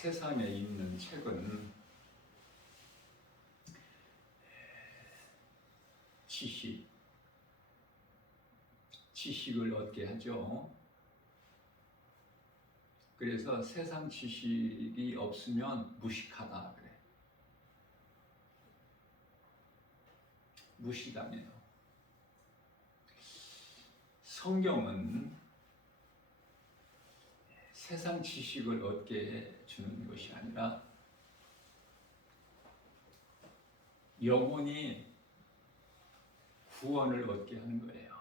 세상에 있는 책은 지식을 얻게 하죠. 그래서 세상 지식이 없으면 무식하다 그래. 무시당해요. 성경은 세상 지식을 얻게 주는 것이 아니라 영혼이 구원을 얻게 하는 거예요.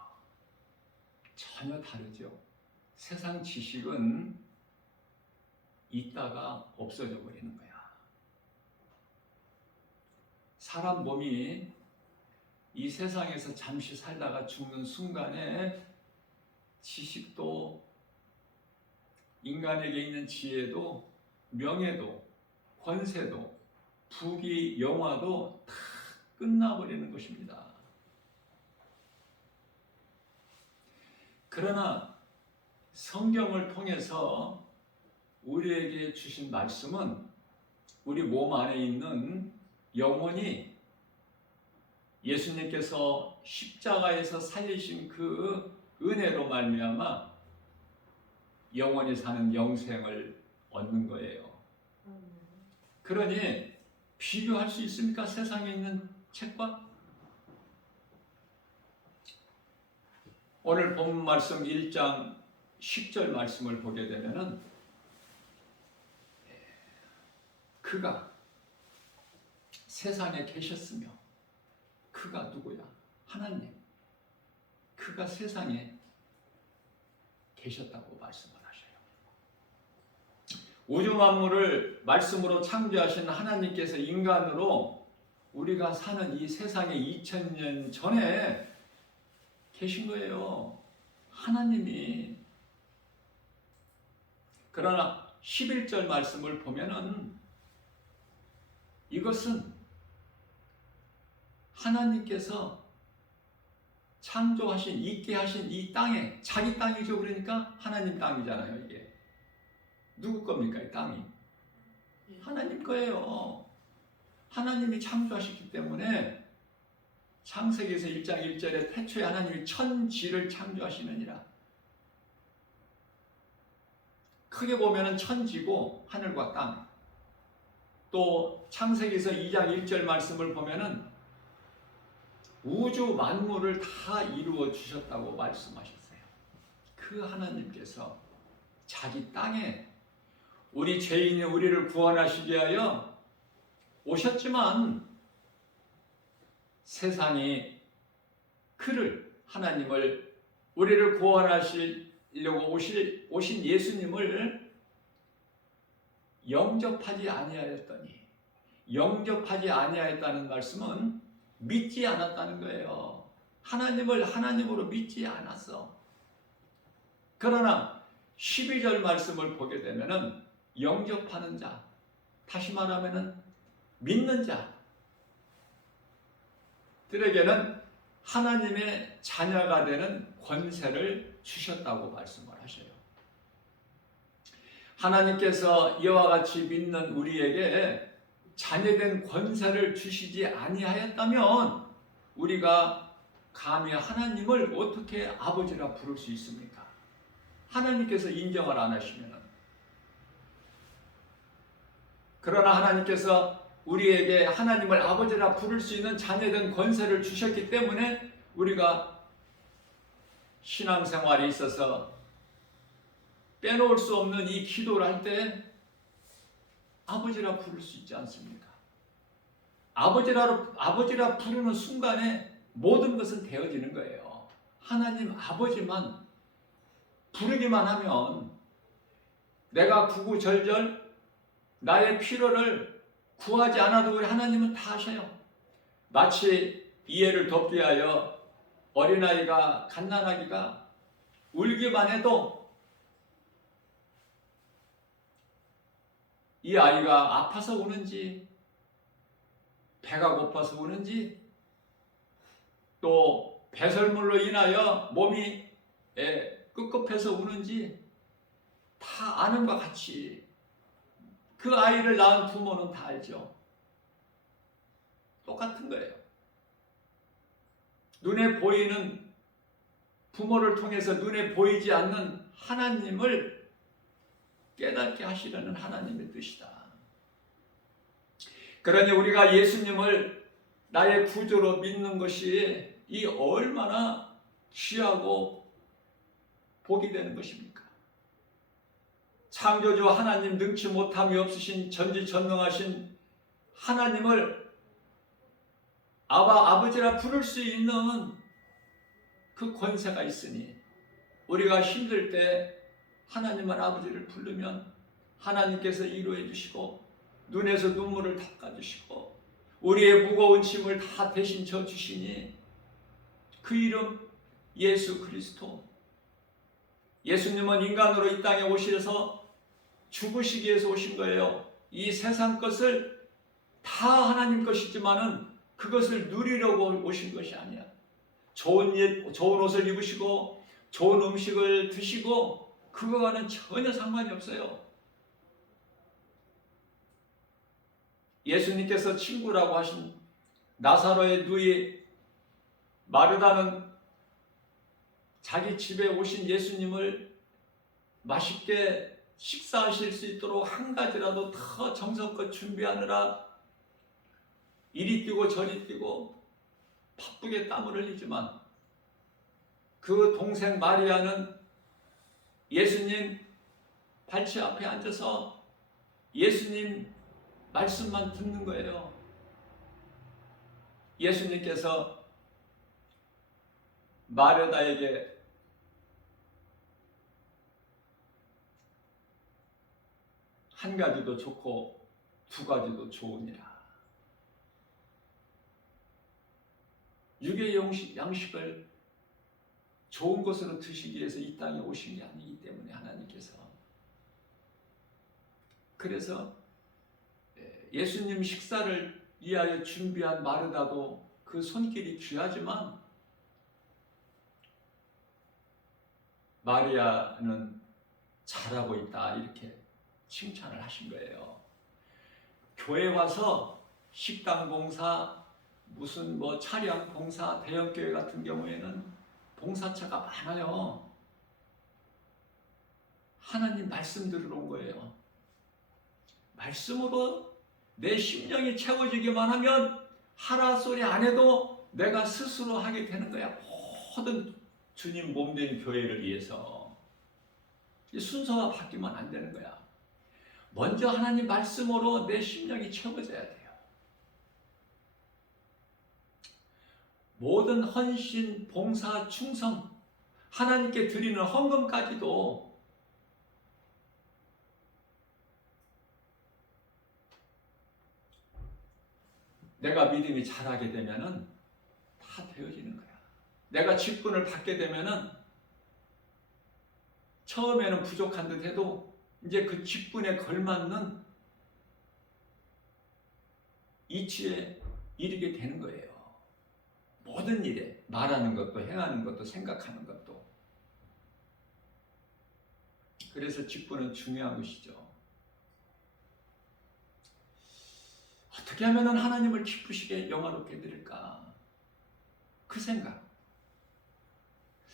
전혀 다르죠. 세상 지식은 있다가 없어져 버리는 거야. 사람 몸이 이 세상에서 잠시 살다가 죽는 순간에 지식도, 인간에게 있는 지혜도, 명예도, 권세도, 부귀, 영화도 다 끝나버리는 것입니다. 그러나 성경을 통해서 우리에게 주신 말씀은 우리 몸 안에 있는 영혼이 예수님께서 십자가에서 살리신 그 은혜로 말미암아 영원히 사는 영생을 얻는 거예요. 그러니 비교할 수 있습니까? 세상에 있는 책과? 오늘 본 말씀 1장 10절 말씀을 보게 되면은 그가 세상에 계셨으며 그가 누구야? 하나님. 그가 세상에 계셨다고 말씀을 하셔요. 우주 만물을 말씀으로 창조하신 하나님께서 인간으로 우리가 사는 이 세상에 2000년 전에 계신 거예요. 하나님이. 그러나 11절 말씀을 보면은 이것은 하나님께서 창조하신, 있게 하신 이 땅에, 자기 땅이죠. 그러니까 하나님 땅이잖아요. 이게 누구 겁니까? 이 땅이 하나님 거예요. 하나님이 창조하셨기 때문에 창세기에서 1장 1절에 태초에 하나님이 천지를 창조하시느니라. 크게 보면은 천지고 하늘과 땅. 또 창세기에서 2장 1절 말씀을 보면은 우주 만물을 다 이루어 주셨다고 말씀하셨어요. 그 하나님께서 자기 땅에 우리 죄인의 우리를 구원하시기 위하여 오셨지만 세상이 그를, 하나님을, 우리를 구원하시려고 오신 예수님을 영접하지 아니하였더니, 영접하지 아니하였다는 말씀은 믿지 않았다는 거예요. 하나님을 하나님으로 믿지 않았어. 그러나 12절 말씀을 보게 되면은 영접하는 자, 다시 말하면은 믿는 자들에게는 하나님의 자녀가 되는 권세를 주셨다고 말씀을 하셔요. 하나님께서 이와 같이 믿는 우리에게 자녀된 권세를 주시지 아니하였다면 우리가 감히 하나님을 어떻게 아버지라 부를 수 있습니까? 하나님께서 인정을 안 하시면. 그러나 하나님께서 우리에게 하나님을 아버지라 부를 수 있는 자녀된 권세를 주셨기 때문에 우리가 신앙생활에 있어서 빼놓을 수 없는 이 기도를 할 때 아버지라 부를 수 있지 않습니까? 아버지라 부르는 순간에 모든 것은 되어지는 거예요. 하나님 아버지만 부르기만 하면 내가 구구절절 나의 필요를 구하지 않아도 우리 하나님은 다 하셔요. 마치 이해를 돕기 위하여 어린아이가, 갓난아기가 울기만 해도 이 아이가 아파서 우는지, 배가 고파서 우는지, 또 배설물로 인하여 몸이 꿉꿉해서 우는지 다 아는 것 같이 그 아이를 낳은 부모는 다 알죠. 똑같은 거예요. 눈에 보이는 부모를 통해서 눈에 보이지 않는 하나님을 깨닫게 하시려는 하나님의 뜻이다. 그러니 우리가 예수님을 나의 구주로 믿는 것이 이 얼마나 귀하고 복이 되는 것입니까? 창조주 하나님, 능치 못함이 없으신 전지전능하신 하나님을 아버지라 부를 수 있는 그 권세가 있으니 우리가 힘들 때 하나님을 아버지를 부르면 하나님께서 위로해 주시고 눈에서 눈물을 닦아주시고 우리의 무거운 짐을 다 대신 져주시니 그 이름 예수 그리스도. 예수님은 인간으로 이 땅에 오셔서 죽으시기 위해서 오신 거예요. 이 세상 것을 다 하나님 것이지만은 그것을 누리려고 오신 것이 아니야. 좋은 옷을 입으시고 좋은 음식을 드시고 그거와는 전혀 상관이 없어요. 예수님께서 친구라고 하신 나사로의 누이 마르다는 자기 집에 오신 예수님을 맛있게 식사하실 수 있도록 한 가지라도 더 정성껏 준비하느라 이리 뛰고 저리 뛰고 바쁘게 땀을 흘리지만 그 동생 마리아는 예수님 발치 앞에 앉아서 예수님 말씀만 듣는 거예요. 예수님께서 마르다에게 한 가지도 좋고 두 가지도 좋으니라. 육의 양식을 좋은 것으로 드시기 위해서 이 땅에 오신 게 아니기 때문에 하나님께서 그래서 예수님 식사를 위하여 준비한 마르다도 그 손길이 귀하지만 마리아는 잘하고 있다 이렇게 칭찬을 하신 거예요. 교회 와서 식당 봉사 무슨 차량 봉사 대형교회 같은 경우에는 봉사차가 많아요. 하나님 말씀 들으러 온 거예요. 말씀으로 내 심령이 채워지기만 하면 하라 소리 안 해도 내가 스스로 하게 되는 거야. 모든 주님 몸된 교회를 위해서. 순서가 바뀌면 안 되는 거야. 먼저 하나님 말씀으로 내 심령이 채워져야 돼요. 모든 헌신, 봉사, 충성, 하나님께 드리는 헌금까지도 내가 믿음이 자라게 되면은 다 되어지는 거야. 내가 직분을 받게 되면은 처음에는 부족한 듯 해도 이제 그 직분에 걸맞는 이치에 이르게 되는 거예요. 모든 일에 말하는 것도 행하는 것도 생각하는 것도. 그래서 직분은 중요한 것이죠. 어떻게 하면 하나님을 기쁘시게 영화롭게 드릴까? 그 생각.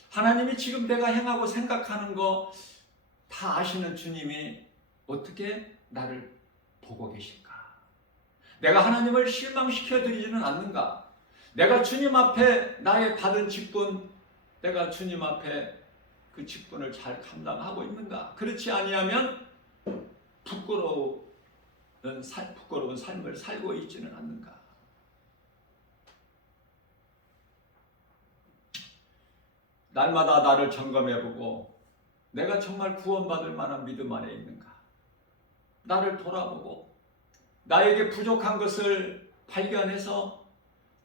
하나님이 지금 내가 행하고 생각하는 거 다 아시는 주님이 어떻게 나를 보고 계실까? 내가 하나님을 실망시켜 드리지는 않는가? 내가 주님 앞에 나의 받은 직분, 내가 주님 앞에 그 직분을 잘 감당하고 있는가? 그렇지 아니하면 부끄러운 삶을 살고 있지는 않는가? 날마다 나를 점검해보고 내가 정말 구원받을 만한 믿음 안에 있는가? 나를 돌아보고 나에게 부족한 것을 발견해서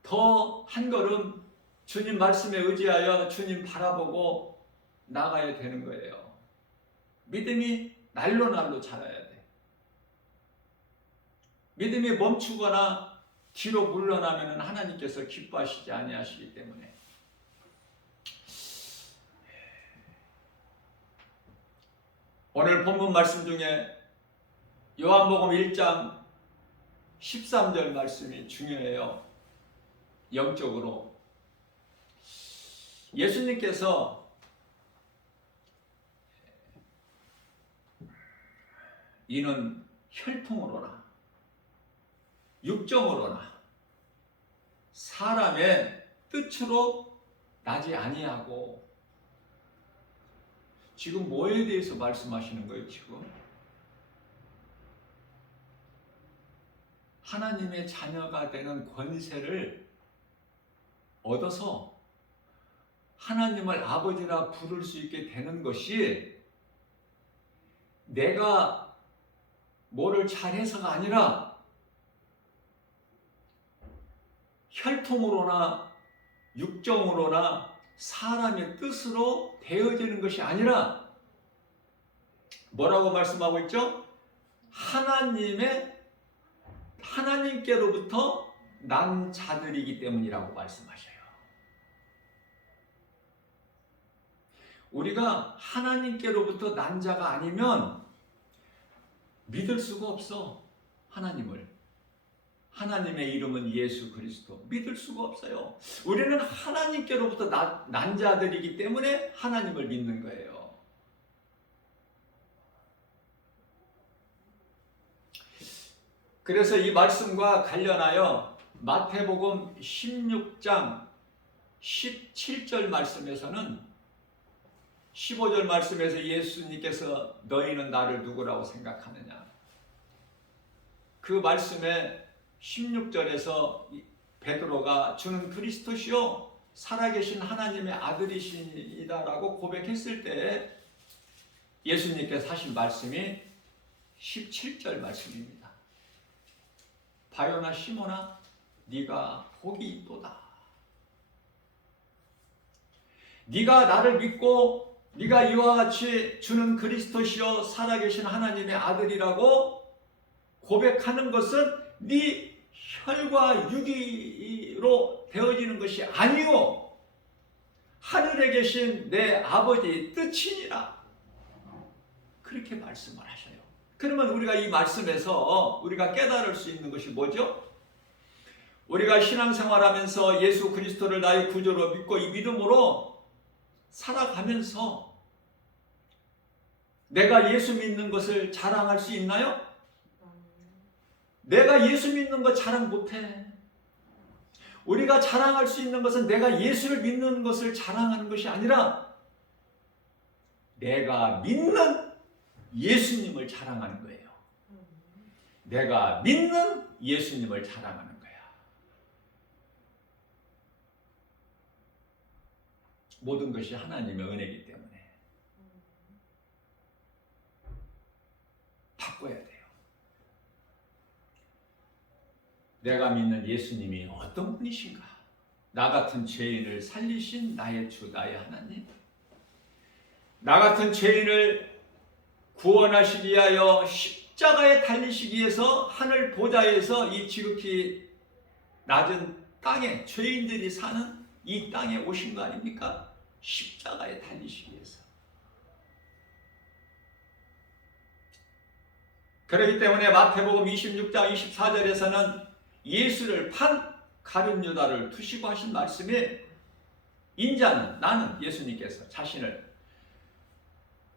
더 한 걸음 주님 말씀에 의지하여 주님 바라보고 나가야 되는 거예요. 믿음이 날로 자라야 돼. 믿음이 멈추거나 뒤로 물러나면 하나님께서 기뻐하시지 아니하시기 때문에 오늘 본문 말씀 중에 요한복음 1장 13절 말씀이 중요해요. 영적으로. 예수님께서 이는 혈통으로나 육정으로나 사람의 뜻으로 나지 아니하고, 지금 뭐에 대해서 말씀하시는 거예요? 지금 하나님의 자녀가 되는 권세를 얻어서 하나님을 아버지라 부를 수 있게 되는 것이 내가 뭐를 잘해서가 아니라 혈통으로나 육정으로나 사람의 뜻으로 되어지는 것이 아니라 뭐라고 말씀하고 있죠? 하나님께로부터 난 자들이기 때문이라고 말씀하셔요. 우리가 하나님께로부터 난 자가 아니면 믿을 수가 없어. 하나님의 이름은 예수 그리스도. 믿을 수가 없어요. 우리는 하나님께로부터 난 자들이기 때문에 하나님을 믿는 거예요. 그래서 이 말씀과 관련하여 마태복음 16장 17절 말씀에서는 15절 말씀에서 예수님께서 너희는 나를 누구라고 생각하느냐, 그 말씀에 16절에서 베드로가 주는 그리스도시요 살아계신 하나님의 아들이시다라고 고백했을 때 예수님께서 하신 말씀이 17절 말씀입니다. 바요나 시몬아 네가 복이 있도다. 네가 나를 믿고 네가 이와 같이 주는 그리스도시요 살아계신 하나님의 아들이라고 고백하는 것은 네 혈과 육이로 되어지는 것이 아니요 하늘에 계신 내 아버지의 뜻이니라. 그렇게 말씀을 하셔요. 그러면 우리가 이 말씀에서 우리가 깨달을 수 있는 것이 뭐죠? 우리가 신앙생활하면서 예수 그리스도를 나의 구주로 믿고 이 믿음으로 살아가면서 내가 예수 믿는 것을 자랑할 수 있나요? 내가 예수 믿는 거 자랑 못해. 우리가 자랑할 수 있는 것은 내가 예수를 믿는 것을 자랑하는 것이 아니라 내가 믿는 예수님을 자랑하는 거예요. 내가 믿는 예수님을 자랑하는 거야. 모든 것이 하나님의 은혜이기 때문에 바꿔야 돼요. 내가 믿는 예수님이 어떤 분이신가? 나 같은 죄인을 살리신 나의 주, 나의 하나님. 나 같은 죄인을 구원하시기 위하여 십자가에 달리시기 위해서 하늘 보좌에서 이 지극히 낮은 땅에 죄인들이 사는 이 땅에 오신 거 아닙니까? 십자가에 달리시기 위해서. 그렇기 때문에 마태복음 26장 24절에서는 예수를 판 가룟 유다를 두시고 하신 말씀에 인자는, 나는, 예수님께서 자신을,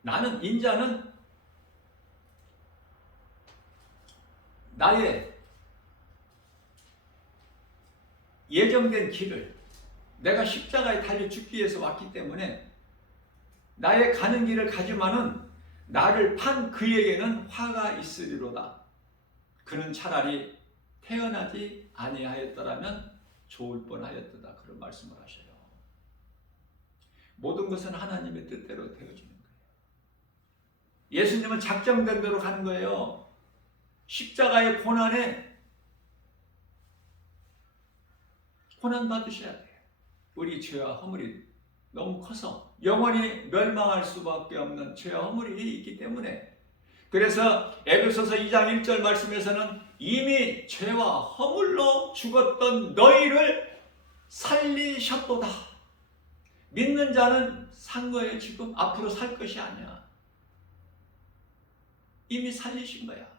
나는, 인자는 나의 예정된 길을, 내가 십자가에 달려 죽기 위해서 왔기 때문에 나의 가는 길을 가지만은 나를 판 그에게는 화가 있으리로다. 그는 차라리 태어나지 아니하였더라면 좋을 뻔하였도다. 그런 말씀을 하셔요. 모든 것은 하나님의 뜻대로 되어지는 거예요. 예수님은 작정된 대로 가는 거예요. 십자가의 고난에 고난 받으셔야 돼요. 우리 죄와 허물이 너무 커서 영원히 멸망할 수밖에 없는 죄와 허물이 있기 때문에, 그래서 에베소서 2장 1절 말씀에서는 이미 죄와 허물로 죽었던 너희를 살리셨도다. 믿는 자는 산 거예요. 지금 앞으로 살 것이 아니야. 이미 살리신 거야.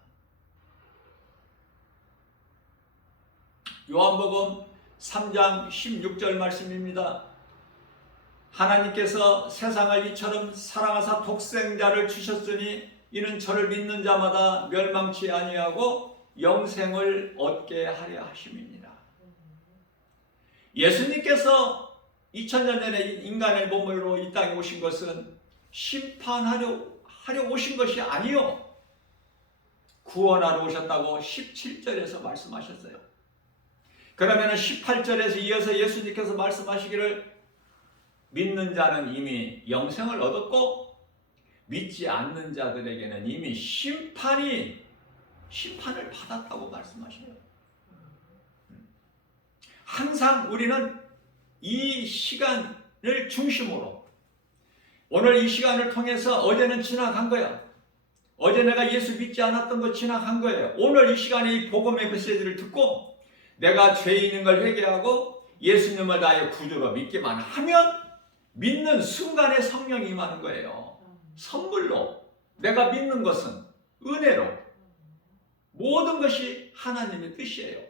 요한복음 3장 16절 말씀입니다. 하나님께서 세상을 이처럼 사랑하사 독생자를 주셨으니 이는 저를 믿는 자마다 멸망치 아니하고 영생을 얻게 하려 하심이니라. 예수님께서 2000년 전에 인간의 몸으로 이 땅에 오신 것은 심판하려 오신 것이 아니요, 구원하러 오셨다고 17절에서 말씀하셨어요. 그러면 18절에서 이어서 예수님께서 말씀하시기를 믿는 자는 이미 영생을 얻었고 믿지 않는 자들에게는 이미 심판을 받았다고 말씀하셔요. 항상 우리는 이 시간을 중심으로, 오늘 이 시간을 통해서 어제는 지나간 거야. 어제 내가 예수 믿지 않았던 거 지나간 거예요. 오늘 이 시간에 이 복음의 메시지를 듣고 내가 죄인인 걸 회개하고 예수님을 나의 구주로 믿기만 하면 믿는 순간에 성령이 임하는 거예요. 선물로. 내가 믿는 것은 은혜로. 모든 것이 하나님의 뜻이에요.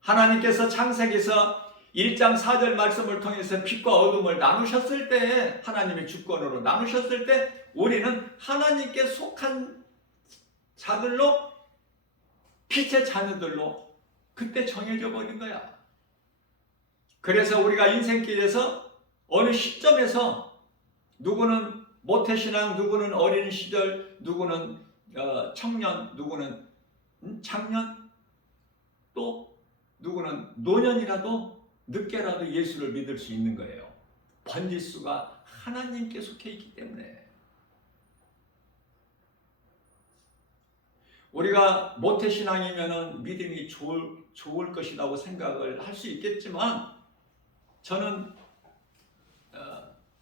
하나님께서 창세기에서 1장 4절 말씀을 통해서 빛과 어둠을 나누셨을 때, 하나님의 주권으로 나누셨을 때 우리는 하나님께 속한 자들로, 빛의 자녀들로 그때 정해져 버린 거야. 그래서 우리가 인생길에서 어느 시점에서 누구는 모태신앙, 누구는 어린 시절, 누구는 청년, 누구는 장년, 또 누구는 노년이라도 늦게라도 예수를 믿을 수 있는 거예요. 번지수가 하나님께 속해 있기 때문에. 우리가 모태신앙이면 믿음이 좋을 것이라고 생각을 할 수 있겠지만, 저는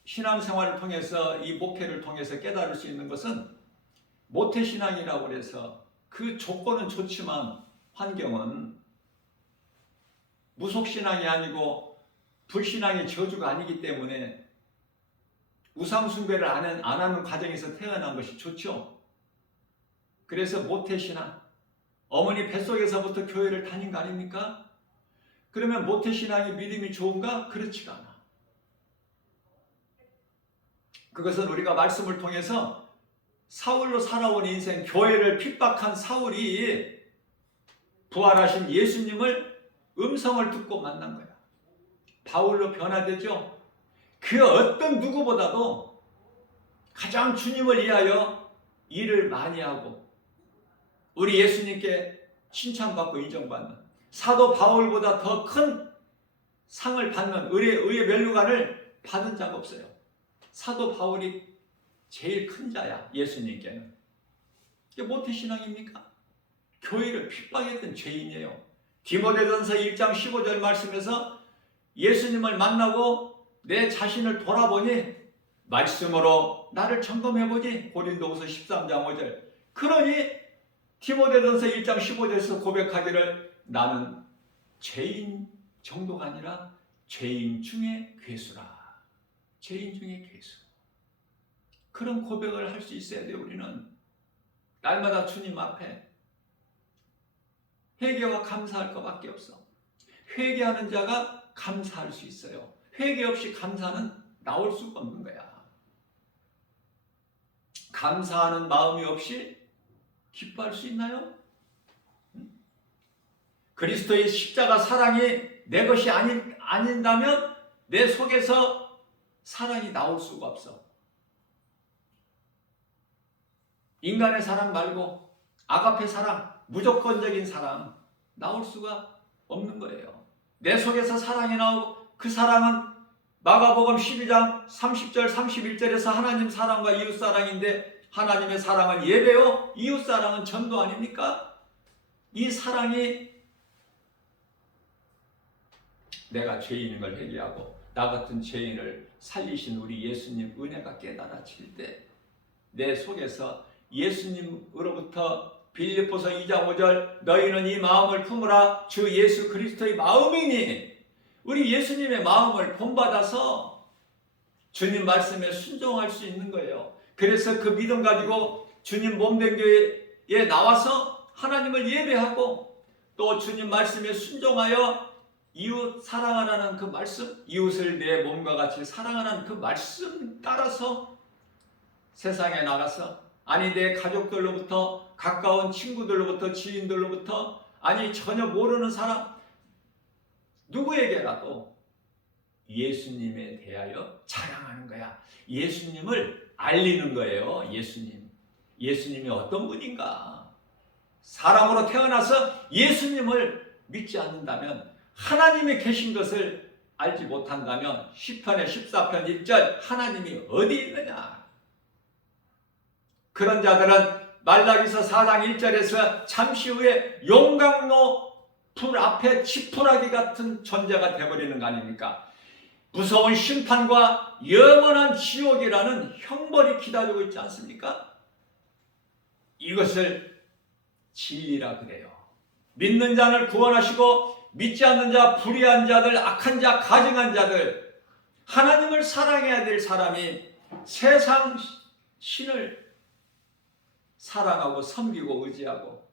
신앙생활을 통해서, 이 목회를 통해서 깨달을 수 있는 것은, 모태신앙이라고 해서 그 조건은 좋지만 환경은 무속신앙이 아니고 불신앙의 저주가 아니기 때문에 우상숭배를 안 하는 과정에서 태어난 것이 좋죠. 그래서 모태신앙, 어머니 뱃속에서부터 교회를 다닌 거 아닙니까? 그러면 모태신앙이 믿음이 좋은가? 그렇지가 않아. 그것은 우리가 말씀을 통해서 사울로 살아온 인생, 교회를 핍박한 사울이 부활하신 예수님을 음성을 듣고 만난 거야. 바울로 변화되죠. 그 어떤 누구보다도 가장 주님을 위하여 일을 많이 하고 우리 예수님께 칭찬받고 인정받는, 사도 바울보다 더 큰 상을 받는, 의의 면류관을 받은 자가 없어요. 사도 바울이 제일 큰 자야, 예수님께는. 이게 모태신앙입니까? 교회를 핍박했던 죄인이에요. 디모데전서 1장 15절 말씀에서 예수님을 만나고 내 자신을 돌아보니 말씀으로 나를 점검해보니, 고린도후서 13장 5절. 그러니 디모데전서 1장 15절에서 고백하기를 나는 죄인 정도가 아니라 죄인 중에 괴수라. 죄인 중에 괴수. 그런 고백을 할 수 있어야 돼요. 우리는 날마다 주님 앞에 회개와 감사할 것밖에 없어. 회개하는 자가 감사할 수 있어요. 회개 없이 감사는 나올 수가 없는 거야. 감사하는 마음이 없이 기뻐할 수 있나요? 그리스도의 십자가 사랑이 내 것이 아닌다면 내 속에서 사랑이 나올 수가 없어. 인간의 사랑 말고 아가페 사랑, 무조건적인 사랑 나올 수가 없는 거예요. 내 속에서 사랑이 나오고, 그 사랑은 마가복음 12장 30절 31절에서 하나님 사랑과 이웃 사랑인데, 하나님의 사랑은 예배요, 이웃 사랑은 전도 아닙니까? 이 사랑이 내가 죄인인 걸 회개하고 나 같은 죄인을 살리신 우리 예수님 은혜가 깨달아질 때 내 속에서 예수님으로부터 빌립보서 2장 5절 너희는 이 마음을 품으라 주 예수 그리스도의 마음이니, 우리 예수님의 마음을 본받아서 주님 말씀에 순종할 수 있는 거예요. 그래서 그 믿음 가지고 주님 몸된 교회에 나와서 하나님을 예배하고, 또 주님 말씀에 순종하여 이웃 사랑하라는 그 말씀, 이웃을 내 몸과 같이 사랑하라는 그 말씀 따라서 세상에 나가서, 아니 내 가족들로부터, 가까운 친구들로부터, 지인들로부터, 아니 전혀 모르는 사람 누구에게라도 예수님에 대하여 자랑하는 거야. 예수님을 알리는 거예요. 예수님이 어떤 분인가. 사람으로 태어나서 예수님을 믿지 않는다면, 하나님이 계신 것을 알지 못한다면, 시편의 14편 1절 하나님이 어디 있느냐. 그런 자들은 말라기서 4장 1절에서 잠시 후에 용광로 불 앞에 지푸라기 같은 존재가 되어버리는 거 아닙니까? 무서운 심판과 영원한 지옥이라는 형벌이 기다리고 있지 않습니까? 이것을 진리라 그래요. 믿는 자를 구원하시고 믿지 않는 자, 불의한 자들, 악한 자, 가증한 자들, 하나님을 사랑해야 될 사람이 세상 신을 사랑하고 섬기고 의지하고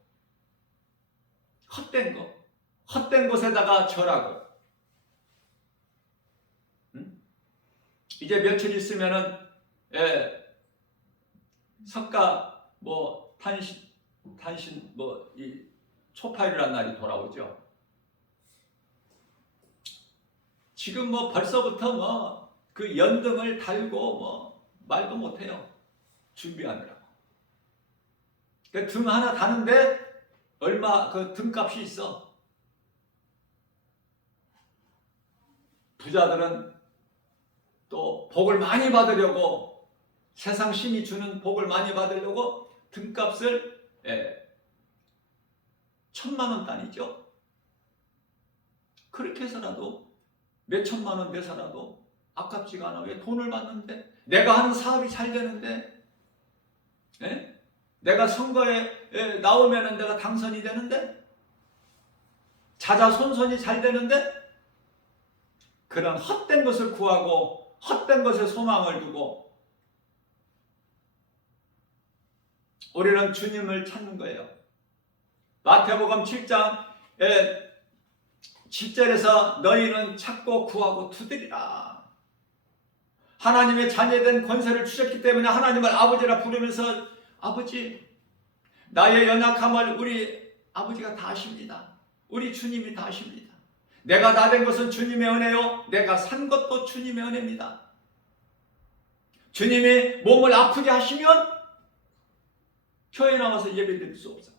헛된 것에다가 절하고, 이제 며칠 있으면은 석가 탄신 이 초파일이라는 날이 돌아오죠. 지금 벌써부터 그 연등을 달고 말도 못해요. 준비하느라고. 그 등 하나 다는데 얼마 그 등값이 있어. 부자들은 또 복을 많이 받으려고, 세상 신이 주는 복을 많이 받으려고 등값을 1,000만 원 단위죠. 그렇게 해서라도 몇 천만 원 내서라도 아깝지가 않아. 왜? 돈을 받는데, 내가 하는 사업이 잘 되는데, 내가 선거에 나오면은 내가 당선이 되는데, 자자손손이 잘 되는데, 그런 헛된 것을 구하고 헛된 것에 소망을 두고 우리는 주님을 찾는 거예요. 마태복음 7장 10절에서 너희는 찾고 구하고 두드리라. 하나님의 자녀된 권세를 주셨기 때문에 하나님을 아버지라 부르면서, 아버지, 나의 연약함을 우리 아버지가 다 아십니다. 우리 주님이 다 아십니다. 내가 나 된 것은 주님의 은혜요, 내가 산 것도 주님의 은혜입니다. 주님이 몸을 아프게 하시면 교회 나와서 예배 드릴 수 없어.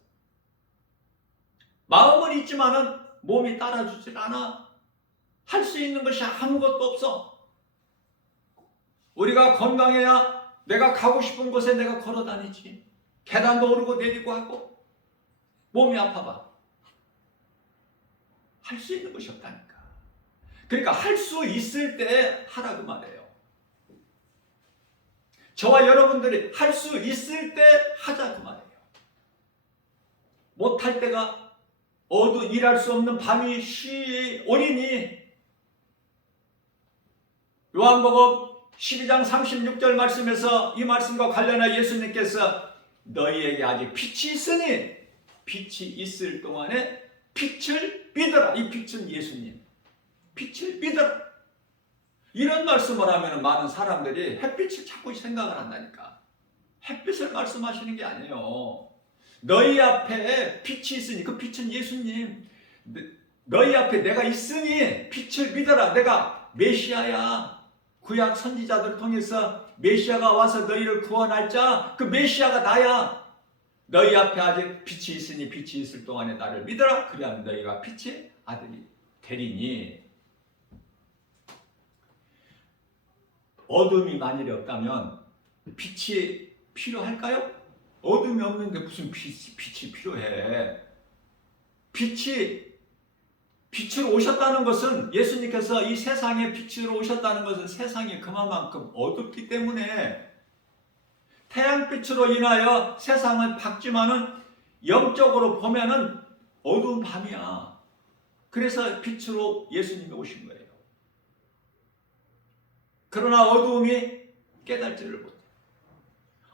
마음은 있지만은 몸이 따라주질 않아. 할 수 있는 것이 아무것도 없어. 우리가 건강해야 내가 가고 싶은 곳에 내가 걸어 다니지. 계단도 오르고 내리고 하고. 몸이 아파봐. 할 수 있는 것이 없다니까. 그러니까 할 수 있을 때 하라고 말해요. 저와 여러분들이 할 수 있을 때 하자고 말해요. 못할 때가, 일할 수 없는 밤이 오리니, 요한복음 12장 36절 말씀에서 이 말씀과 관련해 예수님께서 너희에게 아직 빛이 있으니 빛이 있을 동안에 빛을 믿어라. 이 빛은 예수님. 빛을 믿어라. 이런 말씀을 하면 많은 사람들이 햇빛을 자꾸 생각을 한다니까. 햇빛을 말씀하시는 게 아니에요. 너희 앞에 빛이 있으니, 그 빛은 예수님. 너희 앞에 내가 있으니 빛을 믿어라. 내가 메시아야. 구약 선지자들 통해서 메시아가 와서 너희를 구원할 자, 그 메시아가 나야. 너희 앞에 아직 빛이 있으니 빛이 있을 동안에 나를 믿어라. 그래야 너희가 빛의 아들이 되리니. 어둠이 만일에 없다면 빛이 필요할까요? 어둠이 없는데 무슨 빛이 필요해. 빛으로 오셨다는 것은, 예수님께서 이 세상에 빛으로 오셨다는 것은 세상이 그만큼 어둡기 때문에, 태양빛으로 인하여 세상은 밝지만은 영적으로 보면은 어두운 밤이야. 그래서 빛으로 예수님이 오신 거예요. 그러나 어두움이 깨달지를 못해.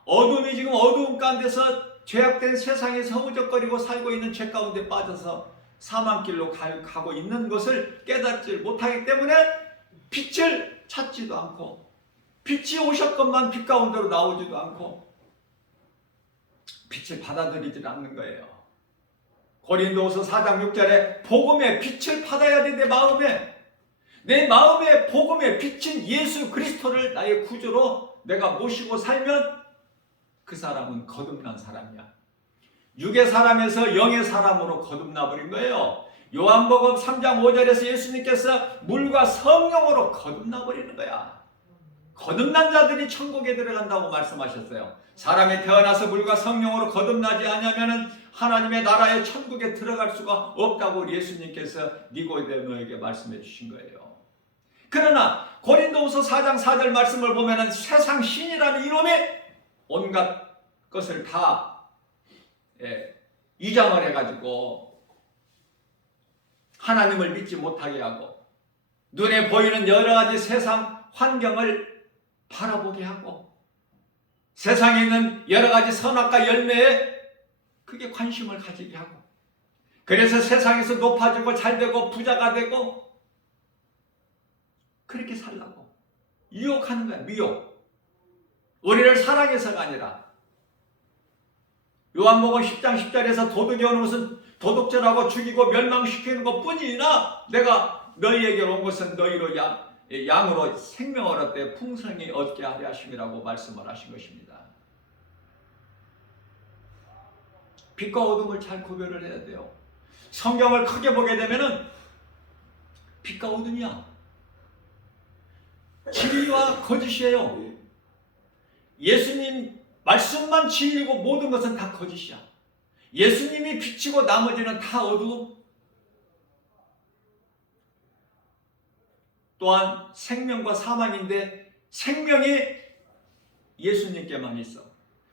어둠이 지금 어두움 가운데서 죄악된 세상에서 허우적거리고 살고 있는 죄 가운데 빠져서 사망길로 가고 있는 것을 깨닫지 못하기 때문에 빛을 찾지도 않고 빛이 오셨건만 빛 가운데로 나오지도 않고 빛을 받아들이지 않는 거예요. 고린도후서 4장 6절에 복음의 빛을 받아야 돼. 내 마음의 복음의 빛인 예수 그리스도를 나의 구주로 내가 모시고 살면 그 사람은 거듭난 사람이야. 육의 사람에서 영의 사람으로 거듭나 버린 거예요. 요한복음 3장 5절에서 예수님께서 물과 성령으로 거듭나 버리는 거야. 거듭난 자들이 천국에 들어간다고 말씀하셨어요. 사람이 태어나서 물과 성령으로 거듭나지 않으면 하나님의 나라의 천국에 들어갈 수가 없다고 예수님께서 니고데모에게 말씀해 주신 거예요. 그러나 고린도후서 4장 4절 말씀을 보면 세상 신이라는 이름이 온갖 것을 다 위장을 해가지고 하나님을 믿지 못하게 하고 눈에 보이는 여러 가지 세상 환경을 바라보게 하고 세상에 있는 여러 가지 선악과 열매에 그게 관심을 가지게 하고 그래서 세상에서 높아지고 잘되고 부자가 되고 그렇게 살라고 유혹하는 거야. 미혹. 우리를 사랑해서가 아니라 요한복음 10장 10절에서 도둑이 오는 것은 도둑질하고 죽이고 멸망시키는 것뿐이나 내가 너희에게 온 것은 너희로 양으로 생명을 얻되 풍성히 얻게 하려 하심이라고 말씀을 하신 것입니다. 빛과 어둠을 잘 구별을 해야 돼요. 성경을 크게 보게 되면은 빛과 어둠이야. 진리와 거짓이에요. 예수님 말씀만 진리고 모든 것은 다 거짓이야. 예수님이 빛이고 나머지는 다 어두움. 또한 생명과 사망인데 생명이 예수님께만 있어.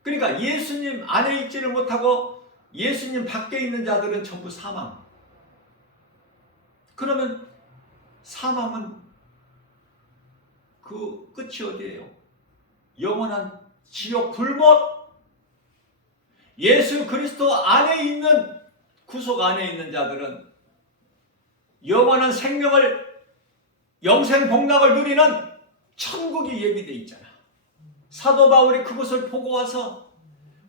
그러니까 예수님 안에 있지를 못하고 예수님 밖에 있는 자들은 전부 사망. 그러면 사망은 그 끝이 어디예요? 영원한 지옥 불못. 예수 그리스도 안에 있는 구속 안에 있는 자들은 영원한 생명을 영생 복락을 누리는 천국이 예비되어 있잖아. 사도 바울이 그것을 보고 와서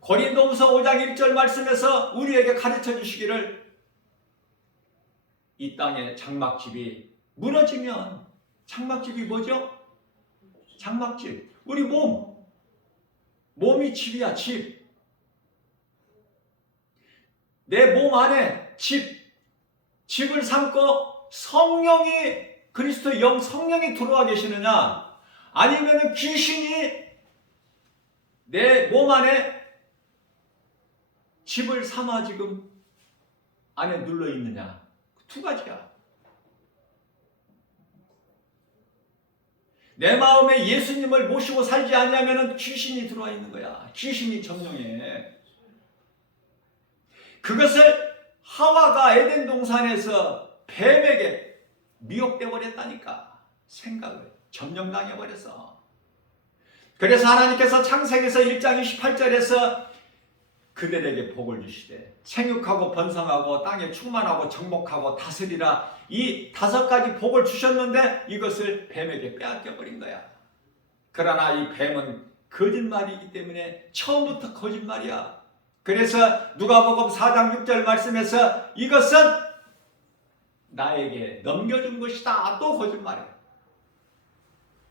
고린도후서 5장 1절 말씀에서 우리에게 가르쳐 주시기를 이 땅의 장막집이 무너지면 장막집이 뭐죠? 장막집. 우리 몸이 집이야. 집. 내 몸 안에 집을 삼고 성령이 그리스도 영 성령이 들어와 계시느냐 아니면 귀신이 내 몸 안에 집을 삼아 지금 안에 눌러 있느냐. 두 가지야. 내 마음에 예수님을 모시고 살지 않으면 귀신이 들어와 있는 거야. 귀신이 점령해. 그것을 하와가 에덴 동산에서 뱀에게 미혹돼 버렸다니까. 생각을 점령당해 버렸어. 그래서 하나님께서 창세기에서 1장 28절에서 그들에게 복을 주시되 생육하고 번성하고 땅에 충만하고 정복하고 다스리라. 이 5가지 복을 주셨는데 이것을 뱀에게 빼앗겨 버린 거야. 그러나 이 뱀은 거짓말이기 때문에 처음부터 거짓말이야. 그래서 누가복음 4장 6절 말씀에서 이것은 나에게 넘겨준 것이다. 또 거짓말해.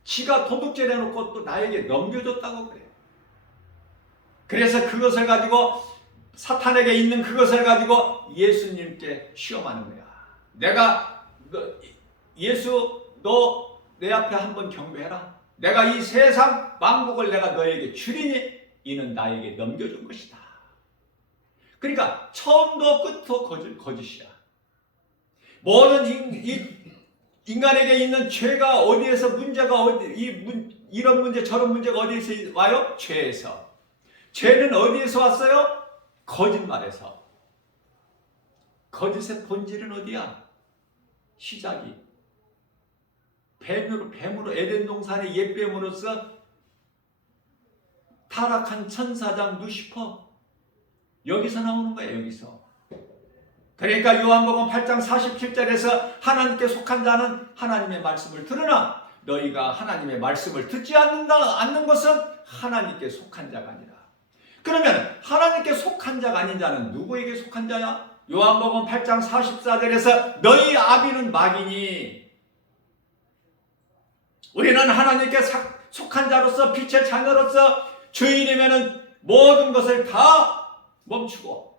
지가 도둑질 해놓고 또 나에게 넘겨줬다고 그래. 그래서 그것을 가지고 사탄에게 있는 그것을 가지고 예수님께 시험하는 거야. 내가 예수 너 내 앞에 한번 경배해라. 내가 이 세상 만국을 내가 너에게 주리니 이는 나에게 넘겨준 것이다. 그러니까 처음도 끝도 거짓이야. 모든 인간에게 있는 죄가 어디에서 문제가 이런 문제 저런 문제가 어디에서 와요? 죄에서. 죄는 어디에서 왔어요? 거짓말에서. 거짓의 본질은 어디야? 시작이 뱀으로 에덴 동산의 옛뱀으로서 타락한 천사장 루시퍼 여기서 나오는 거예요. 여기서. 그러니까 요한복음 8장 47절에서 하나님께 속한 자는 하나님의 말씀을 들으나 너희가 하나님의 말씀을 듣지 않는 것은 하나님께 속한 자가 아니라. 그러면 하나님께 속한 자가 아닌 자는 누구에게 속한 자야? 요한복음 8장 44절에서 너희 아비는 마귀니. 우리는 하나님께 속한 자로서 빛의 자녀로서 주일이면 모든 것을 다 멈추고,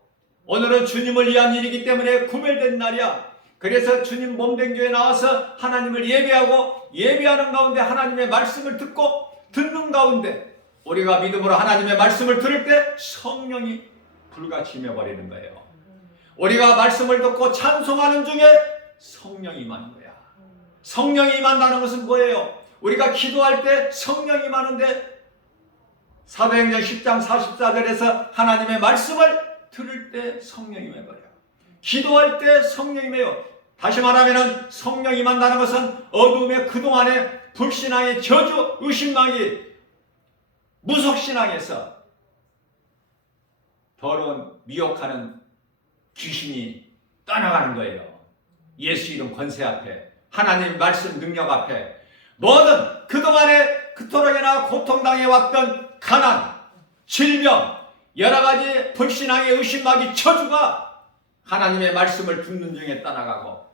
오늘은 주님을 위한 일이기 때문에 구별된 날이야. 그래서 주님 몸된 교회에 나와서 하나님을 예배하고, 예배하는 가운데 하나님의 말씀을 듣고, 듣는 가운데 우리가 믿음으로 하나님의 말씀을 들을 때 성령이 불같이 임해버리는 거예요. 우리가 말씀을 듣고 찬송하는 중에 성령이 임하는 거야. 성령이 임한다는 것은 뭐예요? 우리가 기도할 때 성령이 임하는데, 사도행전 10장 44절에서 하나님의 말씀을 들을 때 성령이 임해버려요. 기도할 때 성령이 임해요. 다시 말하면 성령이 임한다는 것은 어둠의 그동안의 불신앙의 저주, 의심망이, 무속신앙에서 더러운 미혹하는 귀신이 떠나가는 거예요. 예수 이름 권세 앞에, 하나님 말씀 능력 앞에 모든 그동안에 그토록이나 고통당해왔던 가난, 질병, 여러가지 불신앙의 의심막이 저주가 하나님의 말씀을 듣는 중에 떠나가고,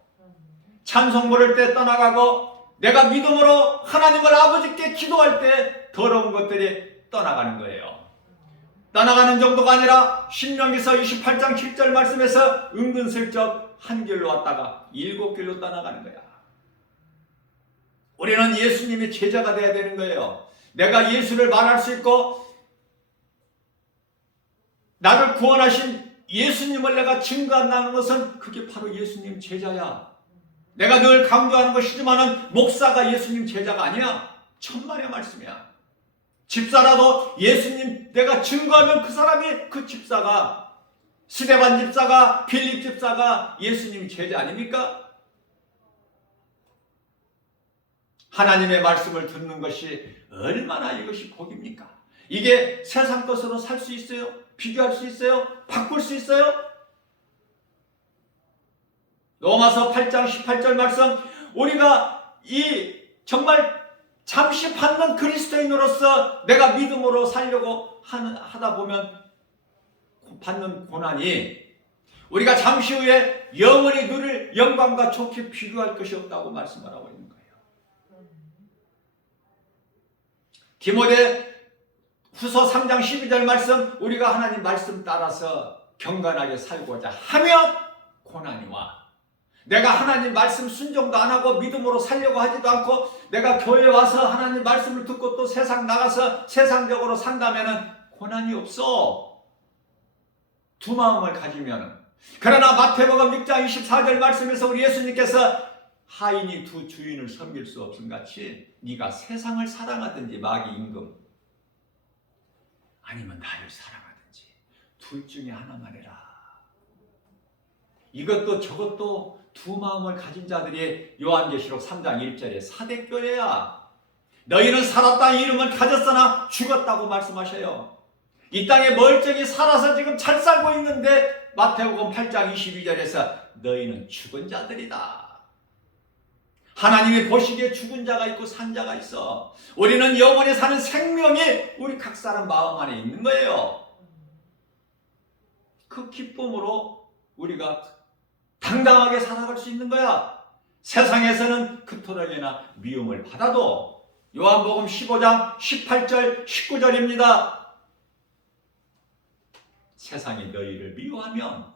찬송 부를 때 떠나가고, 내가 믿음으로 하나님을 아버지께 기도할 때 더러운 것들이 떠나가는 거예요. 떠나가는 정도가 아니라 신명기서 28장 7절 말씀에서 은근슬쩍 한 길로 왔다가 7길로 떠나가는 거야. 우리는 예수님의 제자가 되어야 되는 거예요. 내가 예수를 말할 수 있고 나를 구원하신 예수님을 내가 증거한다는 것은 그게 바로 예수님 제자야. 내가 늘 강조하는 것이지만은 목사가 예수님 제자가 아니야. 천만의 말씀이야. 집사라도 예수님 내가 증거하면 그 사람이, 그 집사가, 스데반 집사가, 빌립 집사가 예수님 제자 아닙니까? 하나님의 말씀을 듣는 것이 얼마나 이것이 복입니까? 이게 세상 것으로 살 수 있어요? 비교할 수 있어요? 바꿀 수 있어요? 로마서 8장 18절 말씀, 우리가 이 정말 잠시 받는 그리스도인으로서 내가 믿음으로 살려고 하다 보면 받는 고난이 우리가 잠시 후에 영원히 누릴 영광과 좋게 비교할 것이 없다고 말씀을 하고 있는 거예요. 디모데 후서 3장 12절 말씀, 우리가 하나님 말씀 따라서 경건하게 살고자 하면 고난이 와. 내가 하나님 말씀 순종도 안 하고 믿음으로 살려고 하지도 않고 내가 교회에 와서 하나님 말씀을 듣고 또 세상 나가서 세상적으로 산다면 고난이 없어. 두 마음을 가지면. 그러나 마태복음 6장 24절 말씀에서 우리 예수님께서 하인이 두 주인을 섬길 수 없음 같이 네가 세상을 사랑하든지 마귀 임금, 아니면 나를 사랑하든지 둘 중에 하나만 해라. 이것도 저것도 두 마음을 가진 자들이 요한계시록 3장 1절에 사대교회야. 너희는 살았다 이름을 가졌으나 죽었다고 말씀하셔요. 이 땅에 멀쩡히 살아서 지금 잘 살고 있는데 마태복음 8장 22절에서 너희는 죽은 자들이다. 하나님이 보시기에 죽은 자가 있고 산 자가 있어. 우리는 영원히 사는 생명이 우리 각 사람 마음 안에 있는 거예요. 그 기쁨으로 우리가 당당하게 살아갈 수 있는 거야. 세상에서는 그토록이나 미움을 받아도. 요한복음 15장 18절 19절입니다. 세상이 너희를 미워하면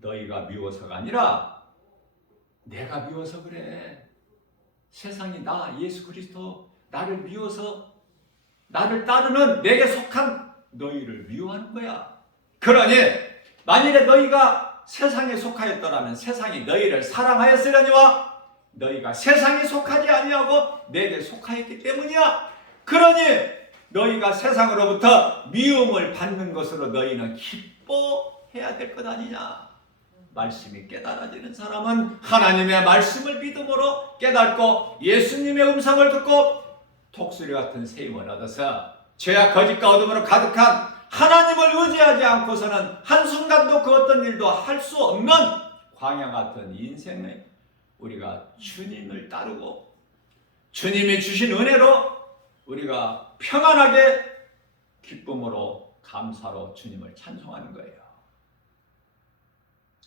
너희가 미워서가 아니라 내가 미워서 그래. 세상이 나 예수 그리스도 나를 미워서 나를 따르는 내게 속한 너희를 미워하는 거야. 그러니 만일에 너희가 세상에 속하였더라면 세상이 너희를 사랑하였으려니와 너희가 세상에 속하지 아니하고 내게 속하였기 때문이야. 그러니 너희가 세상으로부터 미움을 받는 것으로 너희는 기뻐해야 될 것 아니냐. 말씀이 깨달아지는 사람은 하나님의 말씀을 믿음으로 깨닫고 예수님의 음성을 듣고 독수리 같은 새 힘을 얻어서 죄악 거짓과 어둠으로 가득한 하나님을 의지하지 않고서는 한순간도 그 어떤 일도 할 수 없는 광야 같은 인생에 우리가 주님을 따르고 주님이 주신 은혜로 우리가 평안하게 기쁨으로 감사로 주님을 찬송하는 거예요.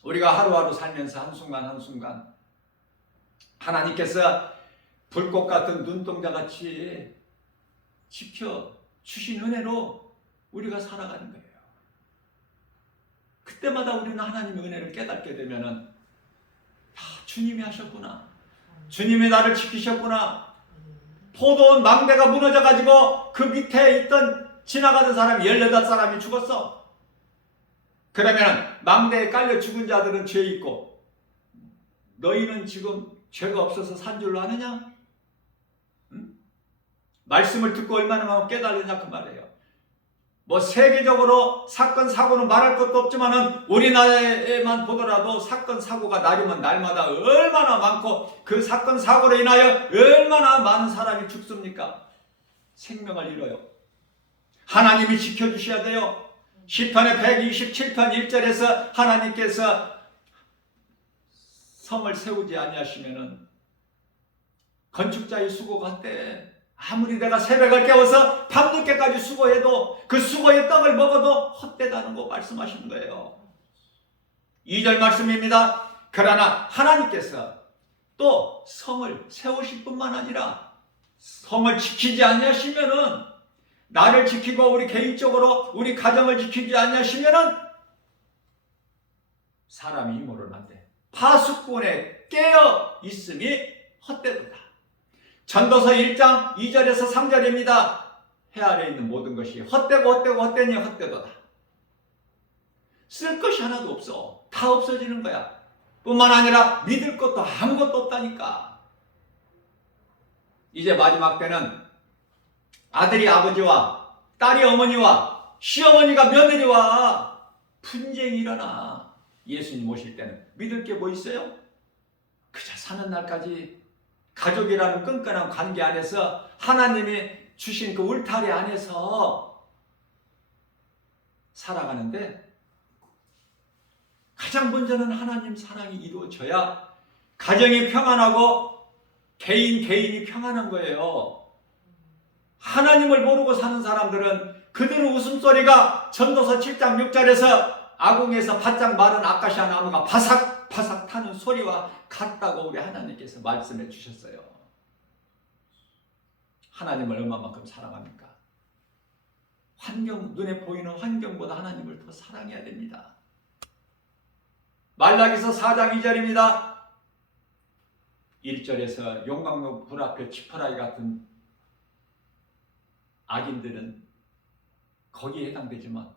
우리가 하루하루 살면서 한순간 한순간 하나님께서 불꽃 같은 눈동자같이 지켜 주신 은혜로 우리가 살아가는 거예요. 그때마다 우리는 하나님의 은혜를 깨닫게 되면은 주님이 하셨구나. 주님이 나를 지키셨구나. 포도원 망대가 무너져가지고 그 밑에 있던 지나가던 사람이 18사람이 죽었어. 그러면 망대에 깔려 죽은 자들은 죄 있고 너희는 지금 죄가 없어서 산 줄로 아느냐? 응? 말씀을 듣고 얼마나 깨달으냐 그 말이에요. 뭐 세계적으로 사건 사고는 말할 것도 없지만은 우리나라에만 보더라도 사건 사고가 날이면 날마다 얼마나 많고 그 사건 사고로 인하여 얼마나 많은 사람이 죽습니까? 생명을 잃어요. 하나님이 지켜주셔야 돼요. 시편의 127편 1절에서 하나님께서 성을 세우지 아니하시면은 건축자의 수고가 헛돼. 아무리 내가 새벽을 깨워서 밤늦게까지 수고해도 그 수고의 떡을 먹어도 헛되다는 거 말씀하시는 거예요. 2절 말씀입니다. 그러나 하나님께서 또 성을 세우실 뿐만 아니라 성을 지키지 아니하시면은 나를 지키고 우리 개인적으로 우리 가정을 지키지 아니하시면은 사람이 이모를 안 돼. 파수꾼에 깨어 있음이 헛되도다. 전도서 1장 2절에서 3절입니다. 해 아래에 있는 모든 것이 헛되니 헛되도다. 쓸 것이 하나도 없어. 다 없어지는 거야. 뿐만 아니라 믿을 것도 아무것도 없다니까. 이제 마지막 때는 아들이 아버지와 딸이 어머니와 시어머니가 며느리와 분쟁이 일어나. 예수님 오실 때는 믿을 게 뭐 있어요? 그저 사는 날까지 가족이라는 끈끈한 관계 안에서 하나님이 주신 그 울타리 안에서 살아가는데 가장 먼저는 하나님 사랑이 이루어져야 가정이 평안하고 개인이 평안한 거예요. 하나님을 모르고 사는 사람들은 그들의 웃음소리가 전도서 7장 6절에서 아궁에서 바짝 마른 아카시아 나무가 바삭바삭 타는 소리와 같다고 우리 하나님께서 말씀해 주셨어요. 하나님을 얼마만큼 사랑합니까? 눈에 보이는 환경보다 하나님을 더 사랑해야 됩니다. 말라기서 4장 2절입니다. 1절에서 용광로 불 앞에 지푸라기 같은 악인들은 거기에 해당되지만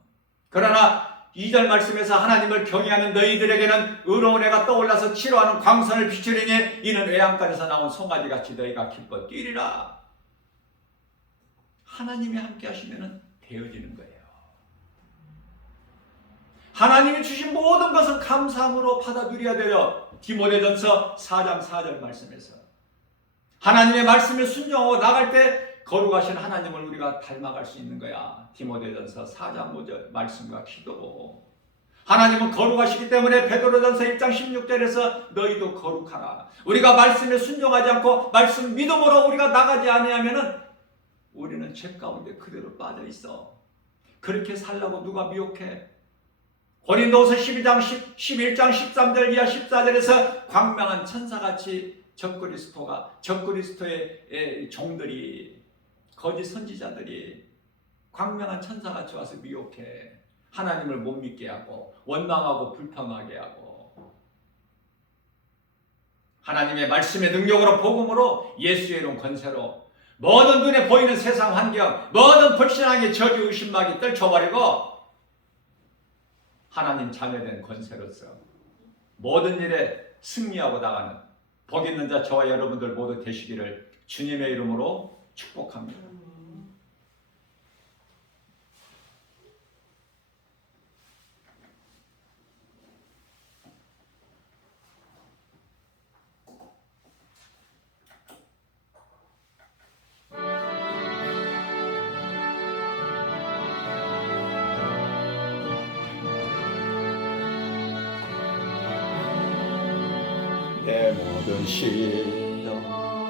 그러나 2절 말씀에서 하나님을 경외하는 너희들에게는 의로운 해가 떠올라서 치료하는 광선을 비추리니 이는 외양간에서 나온 송아지같이 너희가 기뻐 뛰리라. 하나님이 함께 하시면 되어지는 거예요. 하나님이 주신 모든 것은 감사함으로 받아 누려야 돼요. 디모데전서 4장 4절 말씀에서 하나님의 말씀에 순종하고 나갈 때 거룩하신 하나님을 우리가 닮아갈 수 있는 거야. 디모데전서 4장 5절 말씀과 기도로 하나님은 거룩하시기 때문에 베드로전서 1장 16절에서 너희도 거룩하라. 우리가 말씀에 순종하지 않고 말씀 믿음으로 우리가 나가지 아니하면은 우리는 죄 가운데 그대로 빠져 있어. 그렇게 살라고 누가 미혹해? 고린도후서 11장 13절 이하 14절에서 광명한 천사같이 적그리스도의 종들이 거짓 선지자들이 광명한 천사같이 와서 미혹해. 하나님을 못 믿게 하고 원망하고 불평하게 하고 하나님의 말씀의 능력으로 복음으로 예수의 이름 권세로 모든 눈에 보이는 세상 환경 모든 불신앙의 저주 의심막이 떨쳐버리고 하나님 자녀된 권세로서 모든 일에 승리하고 나가는 복 있는 자 저와 여러분들 모두 되시기를 주님의 이름으로 축복합니다. 내 모든 신령